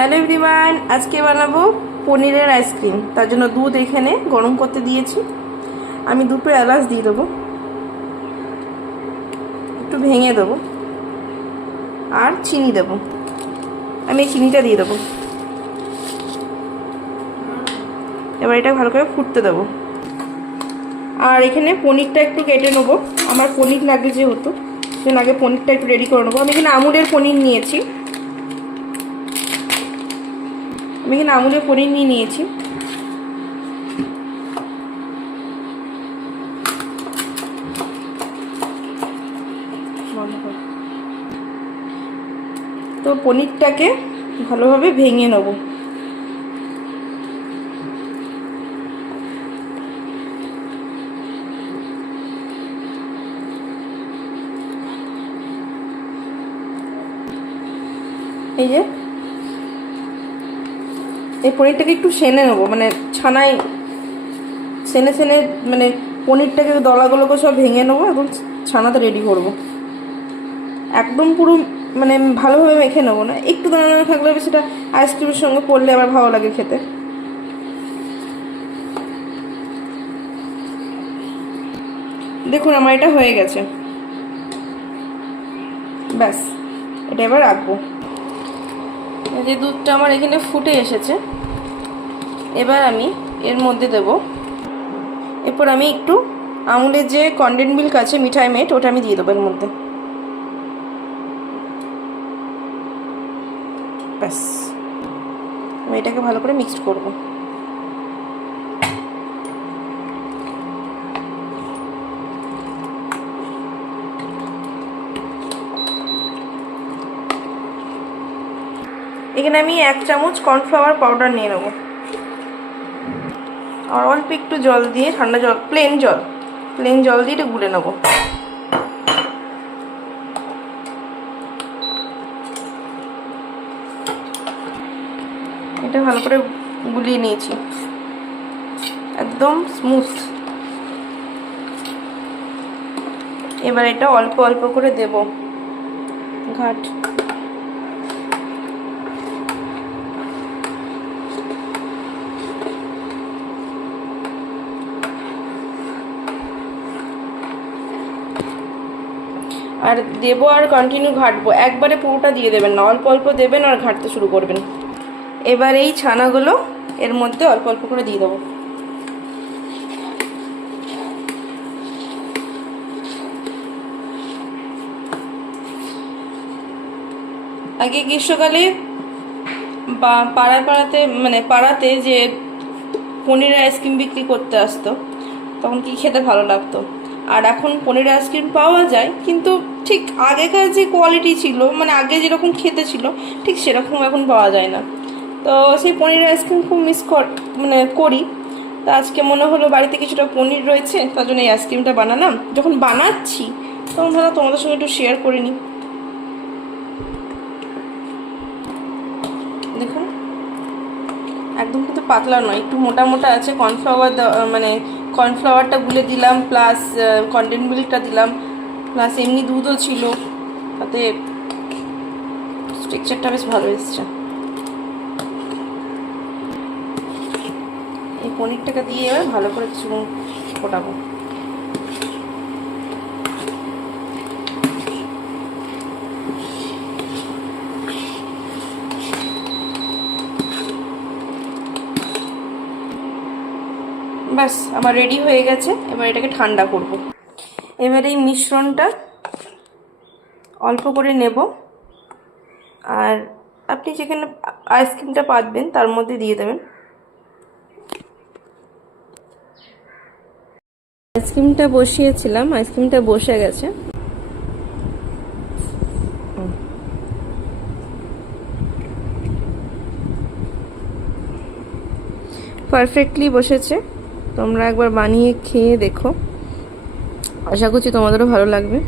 Hello everyone, আজকে বানাবো পনিরের আইসক্রিম। তার জন্য দুধ এখানে গরম করতে দিয়েছি। আমি দুটো এলাচ দিয়ে দেবো, একটু ভেঙে দেবো, আর চিনি দেবো। আমি এই চিনিটা দিয়ে দেবো। এবার এটা ভালো করে ফুটতে দেবো। আর এখানে পনিরটা একটু কেটে নেবো, আমার পনির লাগে যেহেতু, সেজন্য আগে পনিরটা একটু রেডি করে নেবো। আমি এখানে আমুলের পনির নিয়েছি। তো পনিরটাকে ভালোভাবে ভেঙে নেব। এই যে এই পনিরটাকে একটু সেনে নেবো, মানে ছানায় সেনে সেনে, মানে পনিরটাকে দলাগুলোকে সব ভেঙে নেবো এবং ছানাতে রেডি করব। একদম পুরো মানে ভালোভাবে মেখে নেবো না, একটু দানা থাকলে সেটা আইসক্রিমের সঙ্গে পড়লে আবার ভালো লাগে খেতে। দেখুন আমার এটা হয়ে গেছে, ব্যাস এটা এবার রাখবো। এই যে দুধটা আমার এখানে ফুটে এসেছে, এবার আমি এর মধ্যে দেব। এরপর আমি একটু আমুলের যে কনডেন্স মিল্ক আছে, মিঠাই মেট, ওটা আমি দিয়ে দেবো এর মধ্যে। ব্যাস আমি এটাকে ভালো করে মিক্সড করব। এখানে আমি 1 চামচ কর্নফ্লাওয়ার পাউডার নিয়ে নেব, আর অল্প একটু জল দিয়ে, ঠান্ডা জল, প্লেন জল দিয়ে এটা গুলে নেব। এটা ভালো করে গুলিয়ে নিয়েছি, একদম স্মুথ। এবার এটা অল্প অল্প করে দেব ঘাট। আর দেবো আর কন্টিনিউ ঘাটবো, একবারে পুরোটা দিয়ে দেবেন না, অল্প অল্প দেবেন আর ঘাটতে শুরু করবেন। এবার এই ছানাগুলো এর মধ্যে অল্প অল্প করে দিয়ে দেবো। আগে গ্রীষ্মকালে পাড়াতে যে পনিরের আইসক্রিম বিক্রি করতে আসতো, তখন কি খেতে ভালো লাগতো। আর এখন পনিরের আইসক্রিম পাওয়া যায়, কিন্তু ঠিক আগেকার যে কোয়ালিটি ছিল, মানে আগে যেরকম খেতে ছিল, ঠিক সেরকম এখন পাওয়া যায় না। তো সেই পনিরের আইসক্রিম খুব মিস করি। তো আজকে মনে হলো বাড়িতে কিছুটা পনির রয়েছে, তার জন্য এই আইসক্রিমটা বানালাম। যখন বানাচ্ছি তখন ভালো তোমাদের সঙ্গে একটু শেয়ার করে নিই। দেখুন একদম কিন্তু পাতলা নয়, একটু মোটা মোটা আছে। কর্নফ্লাওয়ারটা গুলে দিলাম, প্লাস কনডেন্স মিল্কটা দিলাম, প্লাস এমনি দুধও ছিল, তাতে টেক্সচারটা বেশ ভালো এসছে। এই পনিরটাকে দিয়ে এবার ভালো করে কিছু ফোটাবো। ব্যাস আমার রেডি হয়ে গেছে। এবার এটাকে ঠান্ডা করব। এবার এই মিশ্রণটা অল্প করে নেব, আর আপনি যেখানে আইসক্রিমটা পাতবেন তার মধ্যে দিয়ে দেবেন। আইসক্রিমটা বসিয়েছিলাম, আইসক্রিমটা বসে গেছে। পারফেক্টলি বসেছে। তোমরা একবার বানিয়ে খেয়ে দেখো, আশা করছি তোমাদেরও ভালো লাগবে।